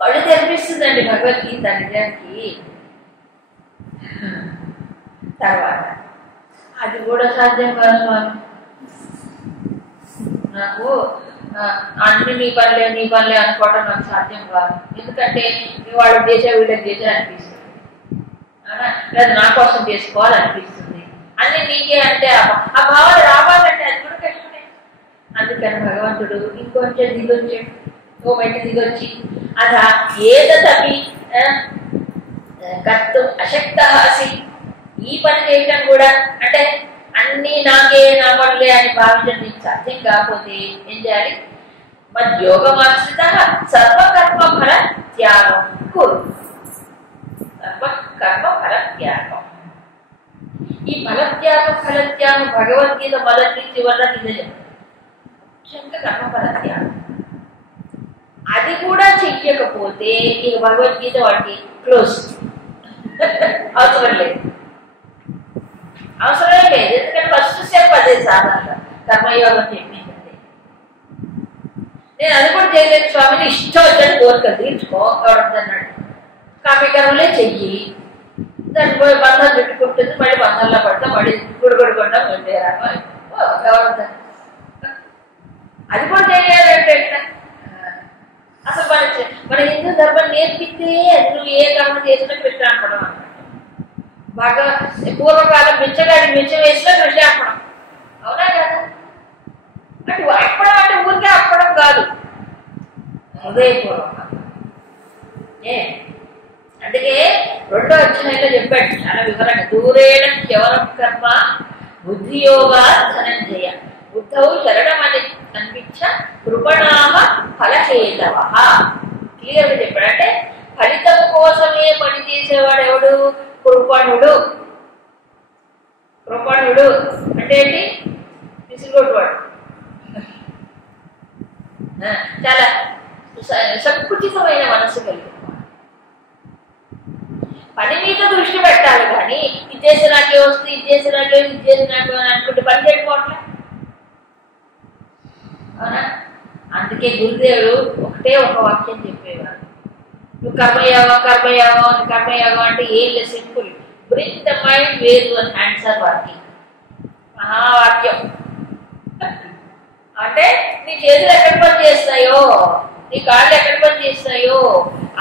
కళ్ళు తెరిపిస్తుందండి భగవద్గీత నిజానికి. తర్వాత అది కూడా సాధ్యం కాదు స్వామి, నాకు అన్ని నీ పనులే అనుకోవడం నాకు సాధ్యం కాదు. ఎందుకంటే వాళ్ళు చేసే వీళ్ళకి చేసే అనిపిస్తుంది, లేదా నా కోసం చేసుకోవాలనిపిస్తుంది. అన్ని నీకే అంటే ఆ భావాలు రావాలంటే అది కూడా కష్టమే. అందుకని భగవంతుడు ఇంకొంచెం దిగొచ్చాడు. ఓ బయట దిగొచ్చి అదా ఏదీ కర్తం అశక్త అసి, ఈ పని చేయటం కూడా అంటే అన్ని నాకే నా పనులే అని భావించడం నీకు సాధ్యం కాకపోతే ఏం చేయాలి? మద్యోగమాశ్రిత సర్వకర్మ ఫల త్యాగం కోరు. సర్వకర్మ ఫల త్యాగం. ఈ ఫలత్యాగం భగవద్గీత మొదటి నుంచి చివరి నిజం. ముఖ్యంగా కర్మ ఫలత్యాగం. అది కూడా చెయ్యకపోతే ఈ భగవద్గీత వాటికి క్లోజ్. అవసరం లేదు. ఎందుకంటే ఫస్ట్ స్టెప్ అదే సాధారణ కర్మయోగం చెప్పింది. నేను అది కూడా చేయలేదు స్వామిని, ఇష్టం వచ్చాను కోరికలు తీర్చుకో ఎవడన్నాడు. కామ్యకర్మలే చెయ్యి, దాన్ని పోయి బంధాలు పెట్టుకుంటుంది, మళ్ళీ బంధాల్లో పడతాం, మళ్ళీ గుడికొంటాం, వెళ్ళేరామో ఎవరు. అది కూడా చేయాలంటే ఎట్లా? అసలు మన హిందూ ధర్మం నేర్పితే నువ్వు ఏ కర్మ చేసినా కృష్ణార్పణం అన్నమాట. బాగా పూర్వకాలం బిచ్చగాడి బిచ్చం వేసినా కృష్ణార్పణం. అవునా కదా? అంటే అప్పడం అంటే ఊరికే అప్పడం కాదు, హృదయపూర్వకం. అందుకే 2వ అధ్యాయంలో చెప్పాడు చాలా వివరంగా, దూరేణ కేవలం కర్మ బుద్ధియోగా ధనంజయ బుద్ధవు శరణం అని కనిపించ కృపణామ ఫలహేతవ. క్లియర్గా చెప్పాడు. అంటే ఫలితం కోసమే పని చేసేవాడు ఎవడు? కృపణుడు. అంటే ఏంటి? విసుగొట్టువాడు. చాలా సంకుచితమైన మనసు కలిగి పని మీద దృష్టి పెట్టాలి కానీ ఇది చేసి నాకే వస్తుంది, ఇది చేసి నాకే, ఇది చేసి నాకు అనుకుంటే పని చేయకపోవట్లే. అవునా? అందుకే గురుదేవుడు ఒకటే ఒక వాక్యం చెప్పేవారు, నువ్వు కర్మయోగం కర్మయోగం కర్మయోగం అంటే ఏం లేదు, simple, bring the mind where your hands are working. మహావాక్యం. అంటే నీ చేతులు ఎక్కడ పని చేస్తాయో, నీ కాళ్ళు ఎక్కడ పని చేస్తాయో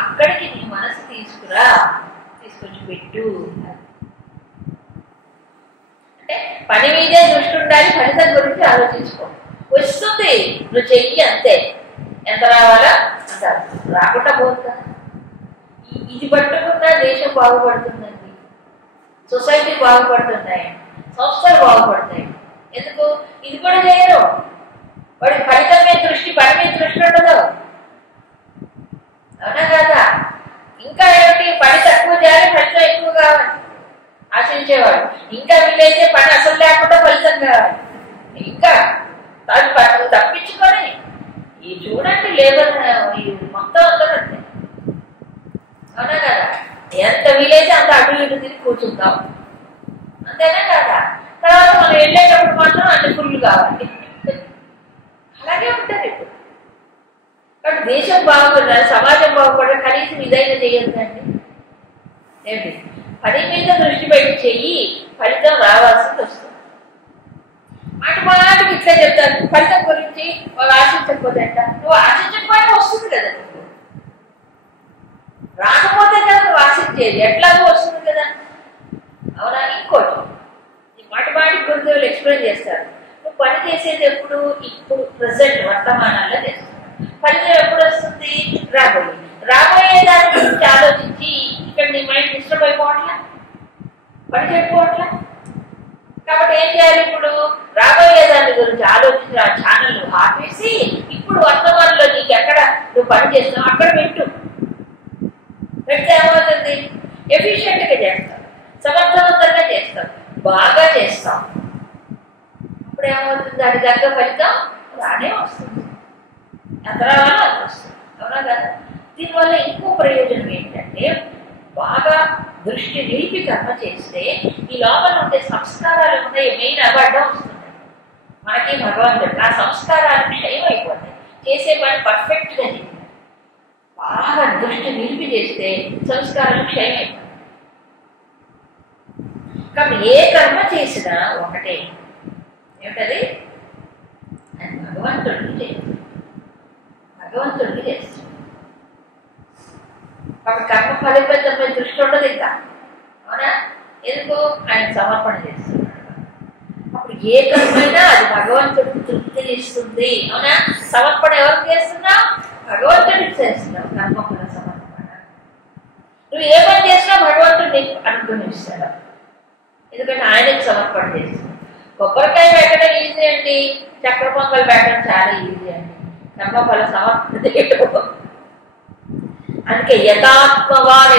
అక్కడికి నీ మనసు తీసుకురా, తీసుకొచ్చి పెట్టు. అంటే పని మీదే దృష్టి ఉండాలి, ఫలితం గురించి ఆలోచించుకో. వస్తుంది, నువ్వు చెయ్యి అంతే. ఎంత రావాలా అంత, రాకుండా పోతుందా? ఇది పట్టుకున్నా దేశం బాగుపడుతుందండి, సొసైటీ బాగుపడుతున్నాయి, సంస్థలు బాగుపడతాయి. ఎందుకు? ఇది కూడా చేయరు. వాడికి ఫలితం మీద దృష్టి, పని మీద దృష్టి ఉండదు. అవునా కాదా? ఇంకా ఏమిటి, పని తక్కువ చేయాలి, ఫలితం ఎక్కువ కావాలి ఆశించేవాడు. ఇంకా వీలైతే పని అసలు లేకుండా ఫలితం కావాలి. ఇంకా దాన్ని తప్పించుకొని ఈ చూడండి లేబర్ మొత్తం అందరూ అంతే. అవునా కదా? ఎంత వీలైతే అంత అటు ఇటు తిరిగి కూర్చుంటాం, అంతేనా కాదా? తర్వాత మనం వెళ్ళేటప్పుడు మాత్రం అన్ని ఫుల్ కావాలి. అలాగే ఉంటుంది ఇప్పుడు. కాబట్టి దేశం బాగుపడాలి, సమాజం బాగుపడాలి, కనీసం ఇదైనా చేయొద్దండి. ఏంటి? పని మీద దృష్టి పెట్టి చెయ్యి, ఫలితం రావాల్సింది వస్తుంది. మాటికి ఇట్లా చెప్తారు ఫలితం గురించి, వాళ్ళు ఆశించకపోతేట, నువ్వు ఆశించకపోయినా వస్తుంది కదా, నువ్వు రాకపోతే కదా నువ్వు ఆశించేది, ఎట్లాగో వస్తుంది కదా. అవునా? ఇంకోటి మాటికి గురుదేవులు ఎక్స్ప్లెయిన్ చేస్తారు, నువ్వు పని చేసేది ఎప్పుడు, ఇప్పుడు ప్రజెంట్ వర్తమానాల్లో చేస్తున్నావు. ఫలితం ఎప్పుడు వస్తుంది? రాబోయే దాని గురించి ఆలోచించి ఇక్కడ నీ మైండ్ డిస్టర్బ్ అయిపోవట్లా, పని చేయకపోవట్లా. కాబట్టి ఏం చేయాలి? ఇప్పుడు రాబోయే దాని గురించి ఆలోచించి ఆ ఛానల్ ఆపేసి ఇప్పుడు వర్తమానంలో నీకు ఎక్కడ నువ్వు పని చేస్తున్నావు అక్కడ పెట్టు. పెడితే ఏమవుతుంది? ఎఫిషియెంట్గా చేస్తాం, సమర్థవంతంగా చేస్తాం, బాగా చేస్తాం. అప్పుడు ఏమవుతుంది? దాని దగ్గర ఫలితం రానే వస్తుంది, ఎంత రావాలో అది వస్తుంది. అవునా కదా? దీనివల్ల ఇంకో ప్రయోజనం ఏంటంటే, బాగా దృష్టి నిలిపి కర్మ చేస్తే ఈ లోపల ఉండే సంస్కారాలు ఉన్నాయి, మెయిన్ అవార్డం వస్తుంది మనకి భగవంతుడు. ఆ సంస్కారాలు క్షయం అయిపోతాయి, చేసే పని పర్ఫెక్ట్గా చేయాలి. బాగా దృష్టి నిలిపి చేస్తే సంస్కారాలు క్షయం అయిపోతాయి. కాబట్టి ఏ కర్మ చేసినా ఒకటే, ఏమిటది? అది భగవంతుడికి చేస్తుంది, భగవంతుడికి చేస్తుంది. కాబట్టి కర్మ ఫలితంపై దృష్టి ఉండదు ఇంకా. అవునా? ఎందుకు? ఆయన సమర్పణ చేస్తున్నాడు. అప్పుడు ఏ కర్మైనా అది భగవంతుడికి తృప్తినిస్తుంది. అవునా? సమర్పణ ఎవరికి చేస్తున్నావు? భగవంతుడికి చేస్తున్నావు. కర్మఫల సమర్పణ. నువ్వు ఏ పని చేసినా భగవంతుడు నీకు అనుగ్రహిస్తాడు, ఎందుకంటే ఆయనకు సమర్పణ చేస్తున్నావు. కొబ్బరికాయ పెట్టడం ఈజీ అండి, చక్కెర పొంగల్ పెట్టడం చాలా ఈజీ అండి. కర్మఫల సమర్పణ చేయడం. అందుకే యథాత్మవాన్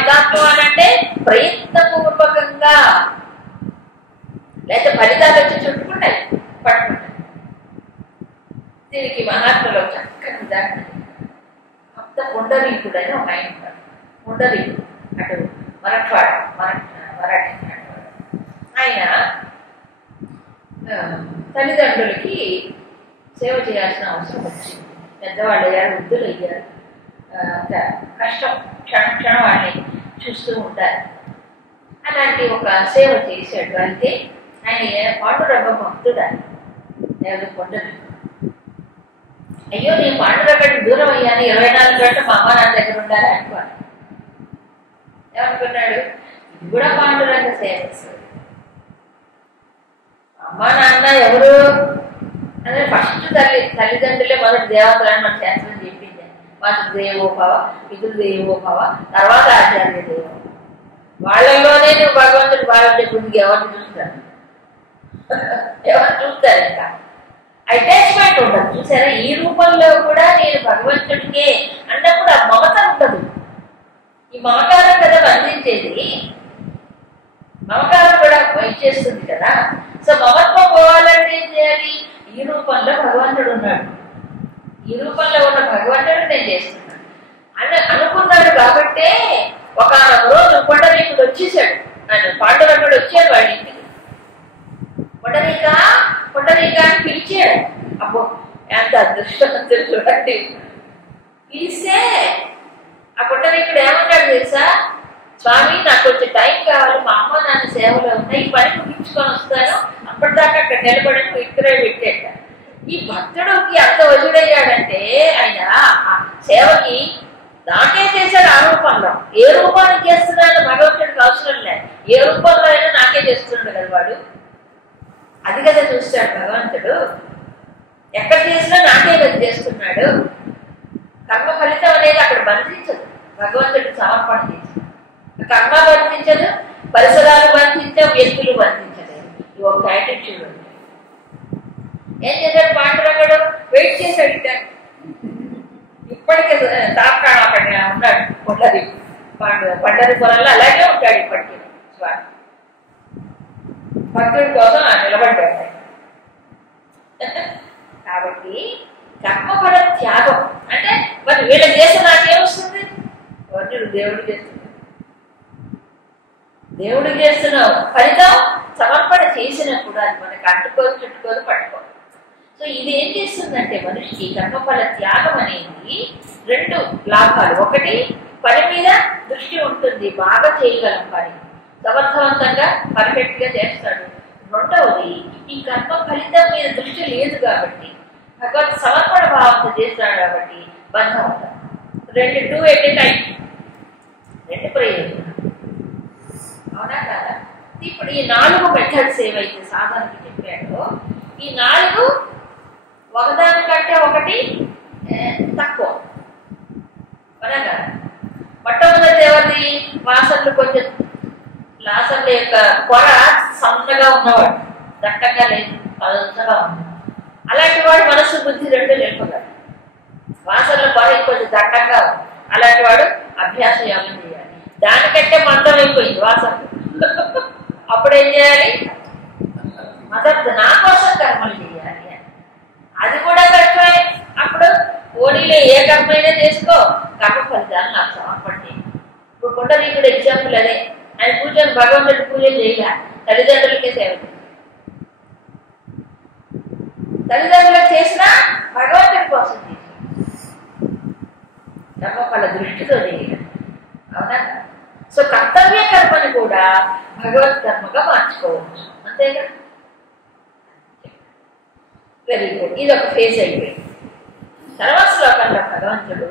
అంటే ప్రయత్నపూర్వకంగా, లేకపోతే ఫలితాలు వచ్చి చుట్టుకుంటాయి, పట్టుకుంటాయి. దీనికి మహాత్ములో చక్కని ఉదాహరణ, భక్త పుండరీకుడు అని ఒక ఆయన ఉంటాడు. పుండరీకుడు అటు మరాఠీ ఆయన తల్లిదండ్రులకి సేవ చేయాల్సిన అవసరం వచ్చింది. పెద్దవాళ్ళు అయ్యారు, వృద్ధులు అయ్యారు, కష్టం క్షణం వాళ్ళని చూస్తూ ఉంటారు. అలాంటి ఒక సేవ చేశాడు. అయితే ఆయన పాండురంగ భక్తుడు, దేవుడు పొందడు. అయ్యో నేను పాండురంగడికి దూరం అయ్యాను, 24 గంటలు మా అమ్మ నా దగ్గర ఉండాలి అనుకోవాలి. ఏమనుకున్నాడు? ఇది కూడా పాండురంగ సేవ. అమ్మ నాన్న ఎవరు అంటే ఫస్ట్ తల్లిదండ్రులే మొదటి దేవతలని మన శాస్త్రం చెప్పింది. మాతృదేవోభవ, పితృదేవోభవ, తర్వాత ఆచార్య దేవో. వాళ్ళలోనే నువ్వు భగవంతుడు భావించే ముందుకు ఎవరిని చూస్తారు? ఎవరు చూస్తారు? ఇంకా అటాచ్మెంట్ ఉండదు. చూసారా? ఈ రూపంలో కూడా నేను భగవంతుడికే అన్నప్పుడు ఆ మమత ఉండదు. ఈ మమకారం కదా బంధించేది, మమకారం కూడా ఇచ్చేస్తుంది కదా. సో మమత్వం పోవాలంటే ఏం చేయాలి? ఈ రూపంలో భగవంతుడు ఉన్నాడు, ఈ రూపంలో ఉన్న భగవంతుడు నేను చేస్తున్నాను అని అనుకున్నాడు. కాబట్టే ఒకనొక రోజు పొండరీకుడు వచ్చేసాడు, ఆయన పాండురంగుడు వచ్చాడు వాళ్ళ ఇంటికి. పొండరీక అని పిలిచాడు. అబ్బో ఎంత అదృష్టవంతుడు చూడండి. పిలిస్తే ఆ పొండరీకుడు ఏమన్నాడు తెలుసా, స్వామి నాకు కొంచెం టైం కావాలి, మా అమ్మ నాన్న సేవలో ఉన్నాయి, ఈ పని ముగించుకొని వస్తాను, అప్పటిదాకా అక్కడ నిలబడని ఇక్కడే పెట్టేట. ఈ భక్తుడికి అంత వజుడయ్యాడంటే ఆయన సేవకి నాకే చేశాడు ఆ రూపంలో. ఏ రూపాన్ని చేస్తున్నాడు భగవంతుడికి అవసరం లేదు, ఏ రూపంలో అయినా నాకే చేస్తున్నాడు కదా వాడు. అది కదా చూస్తాడు భగవంతుడు, ఎక్కడ చేసినా నాకే కదా చేస్తున్నాడు. కర్మ ఫలితం అనేది అక్కడ బంధించదు, భగవంతుడికి సమర్పణ చేసి. కర్మ బంధించదు, పరిసరాలు బంధించవు, వ్యక్తులు బంధించలేదు. ఇది ఒక యాటిట్యూడ్ ఉంది. ఏం చేశాడు పాండురంగుడు, వెయిట్ చేశాడు. ఇప్పటికే తాత్కాలం అక్కడ ఉన్నాడు పండరీపురంలో, అలాగే ఉంటాడు ఇప్పటికీ స్వామి. భక్తుడి కోసం నిలబడ్డాడు. కాబట్టి కర్మఫల త్యాగం అంటే మరి వీళ్ళ చేస్తే నాకేమొస్తుంది, వర్ణుడు దేవుడు చేస్తున్నాడు, దేవుడు చేస్తున్నావు, ఫలితం సమర్పణ చేసినప్పుడు అది మనకు అంటుకోదు, చుట్టుకోదు, పట్టుకోదు. సో ఇది ఏం చేస్తుందంటే మనిషికి కర్మఫల త్యాగం అనేది రెండు లాభాలు. ఒకటి, పని మీద దృష్టి ఉంటుంది, బాగా చేయగలం పని, సమర్థవంతంగా పర్ఫెక్ట్ గా చేస్తాడు. రెండవది, ఈ కర్మ ఫలితం మీద దృష్టి లేదు కాబట్టి, భగవత్ సమర్పణ భావంతో చేస్తాడు కాబట్టి బంధం ఉంటుంది. రెండు ఎట్ ఏ టైం, రెండు ప్రయోజనం. అవునా కదా? ఇప్పుడు ఈ 4 మెథడ్స్ ఏవైతే సాధనకి చెప్పాడో, ఈ 4 ఒకదానికంటే ఒకటి తక్కువ. అవునా కదా? మొట్టమొదటి ఎవరిది, వాసనలు కొంచెం వాసనల యొక్క పొర సన్నగా ఉన్నవాడు, దట్టంగా లేదు, పలచగా ఉంది. అలాంటి వాడు మనసు బుద్ధి రెండు నిలుపగలడు. వాసనల పొర కొంచెం దట్టంగా ఉంది, అలాంటి వాడు అభ్యాస యోగం చేయాలి. దానికంటే మందం అయిపోయింది వాసన, అప్పుడు ఏం చేయాలి, మదత్ నా కోసం కర్మలు చేయాలి. అది కూడా కష్టమే. అప్పుడు ఓణీలో ఏ కర్మైనా చేసుకో, కర్మ ఫలితాలు నాకు సమర్పండి. ఇప్పుడు పుండరీకుడు ఎగ్జాంపుల్ అదే. ఆయన పూజలు భగవంతుడి పూజ చేయలే, తల్లిదండ్రులకే సేవ చేయాలి. తల్లిదండ్రులకు చేసినా భగవంతుడి కోసం చేసి కర్మఫల దృష్టితో చేయాలి. అవునా? సో కర్తవ్య కర్మని కూడా భగవత్ కర్మగా మార్చుకోవచ్చు, అంతేగా? Very good. ఇది ఒక ఫేజ్ అయిపోయింది. తర్వాత శ్లోకంలో భగవంతుడు